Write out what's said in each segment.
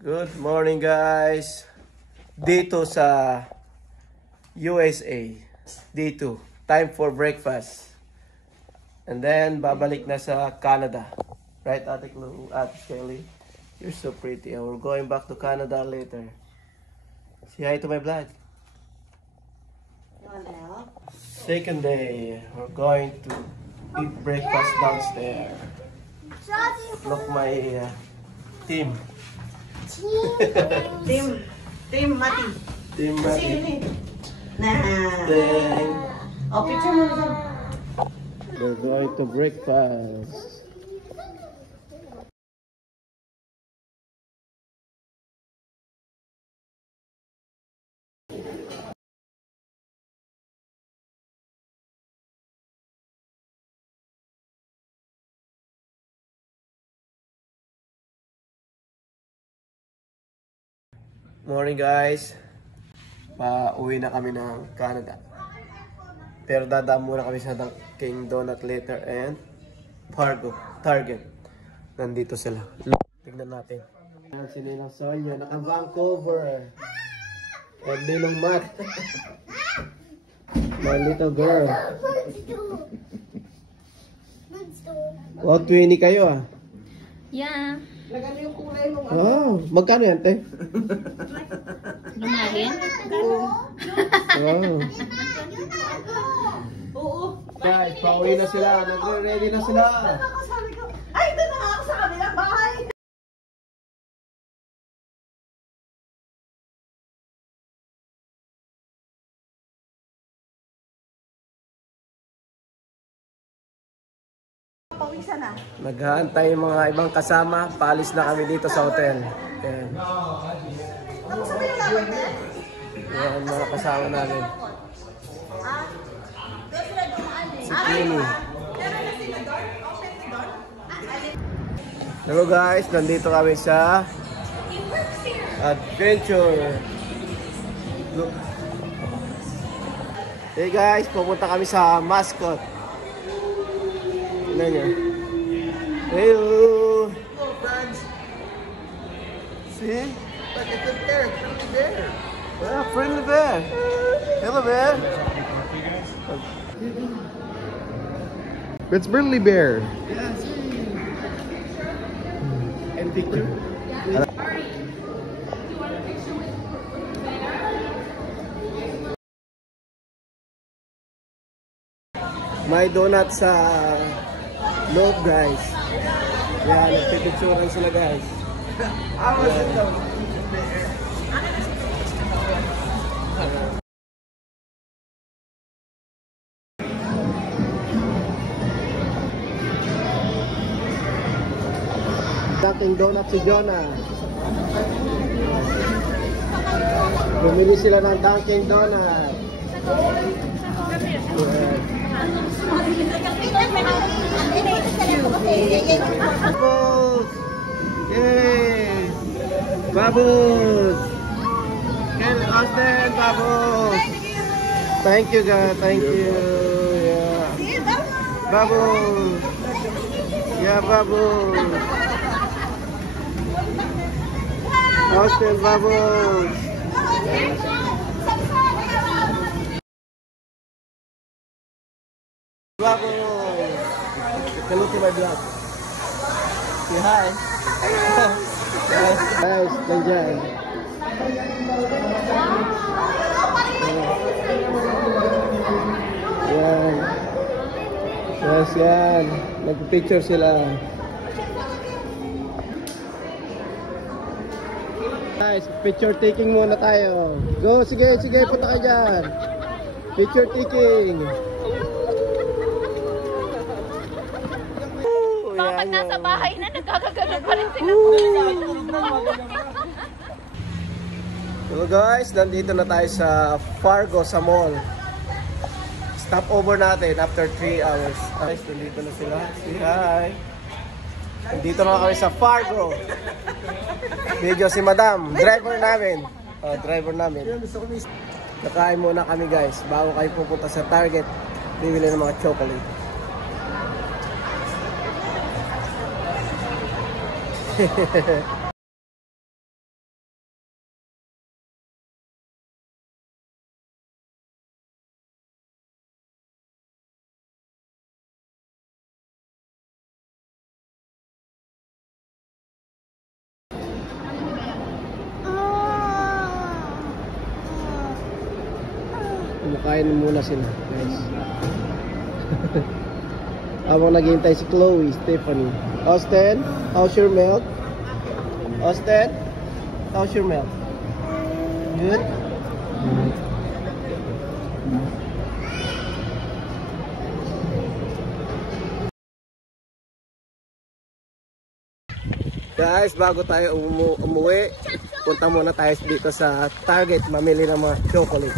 Good morning guys. Dito sa USA. Dito. Time for breakfast. And then babalik na sa Canada. Right, Ate Chloe, Ate Kelly? You're so pretty. And we're going back to Canada later. Say hi to my vlog. Second day. We're going to eat breakfast downstairs. Look my team. Team Mati. Team Mati. Oh, picture mo naman. We're going to breakfast. Morning guys. Pauwi na kami ng Canada. Pero dadaan muna kami sa Dunkin' Donut later and Fargo, Target. Nandito sila. Tignan natin. Ayan si Ninang Sonia, naka-Vancouver. And Ninong Matt. My little girl. Oh, 20 kayo ah. Yeah. Lagyan yung kulay mo. Oh, magkano yan, te? Lumalin? Wow. Oo. Guys, pauwi na sila. Nagre-ready na sila. Ay, doon na ako sa kabilang bahay. Pawisan na. Nag-aantay yung mga ibang kasama. Paalis na kami dito sa hotel. Ayan. Ayan mga kasama namin. Si Kimi. Hello guys, nandito kami sa Adventure. Look. Hey guys, pupunta kami sa Mascot. Tignan nyo. Hello! Hello, friends. See? Look at the bear. Friendly bear. Yeah, friendly bear. Hello bear. It's Brindley Bear. And picture? May donut sa loob guys. Yan, nagpipicturan sila guys. Dunkin' Donut si Jonah. Bumili sila ng Dunkin' Donut. Bubbles! Yay! Bubbles! Ken Austin, Bubbles! Thank you guys, thank you. Yeah. Bubbles! Yeah, Bubbles! Austin, Bubbles! Bubbles! Hello to my vlog. Say hi. Guys, nandiyan. Yan. Yes, yan. Nag-picture sila. Guys, picture taking muna tayo. Go, sige, sige, punta ka dyan. Picture taking. Pag nasa bahay na, nagkakagano'n pa rin sila. Hello guys, nandito na tayo sa Fargo sa mall. Stop over natin after 3 hours. Guys, nandito na sila. Say hi. Nandito na kami sa Fargo. Video si Madam, driver namin. Driver namin. Nakain muna kami guys bago kayo pupunta sa Target. Bibili ng mga chocolate. Kain muna sila, guys. Habang naghihintay si Chloe, Stephanie. Austin, how's your milk? Austin, how's your milk? Good? Guys, bago tayo umuwi, punta muna tayo dito sa Target, mamili ng mga chocolate.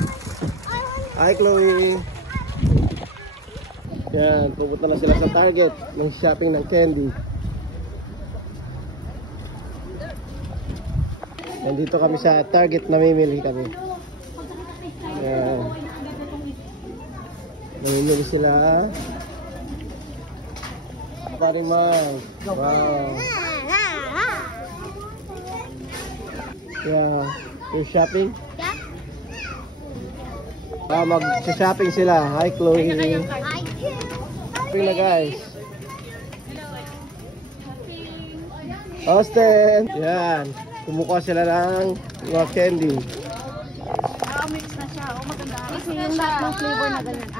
Hi Chloe! Yan, pupunta na sila sa Target ng shopping ng candy. Nandito kami sa Target, namimili kami. Yan. Namimili sila. Pariman. Wow. Yeah. You're shopping? Yeah. Mag-shopping sila. Hi Chloe. Shopping na guys. Austin. Yan. Kumukuha sila ng mga candy. Mix na siya. Oh, maganda. Kasi yung lahat ng flavor na ganun.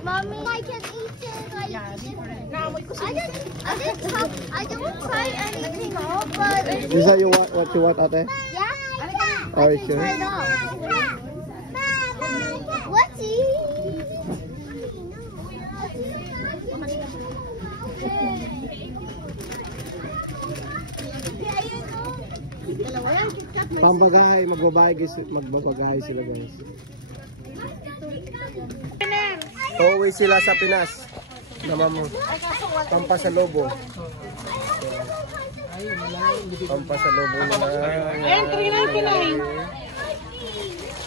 Mommy, I can eat it. I don't try anything off, but Is that what you want, ate? yeah, Are you sure? try it off. What's Pambagahay, magbabagahay sila guys. Pauwi sila sa Pinas. Naman mo. Pampasalobo. Pampasalobo na. Entry na kinay.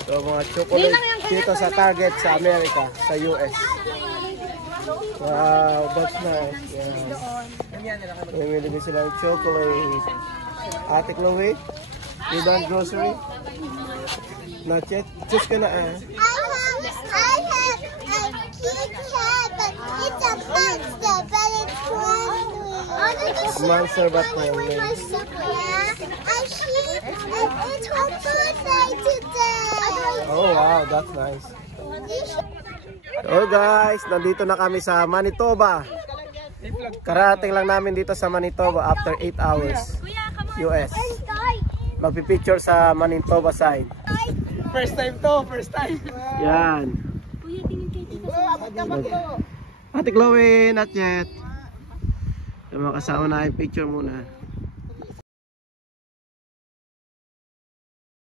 So mga chocolate dito sa Target sa Amerika, sa US. Wow, that's nice. Yeah. Mamili sila ng chocolate. Ate Chloe, you done grocery? Not yet? Just gonna I have a Kit Kat, but it's a monster, but it's friendly. monster but friendly. Yeah, and it's her birthday today. Oh wow, that's nice. Oh guys, nandito na kami sa Manitoba. Karating lang namin dito sa Manitoba after 8 hours. US. Magpipicture sa Manitoba side. First time to, first time. Yan. Ate Chloe, not yet. Yung mga kasama na yung picture muna.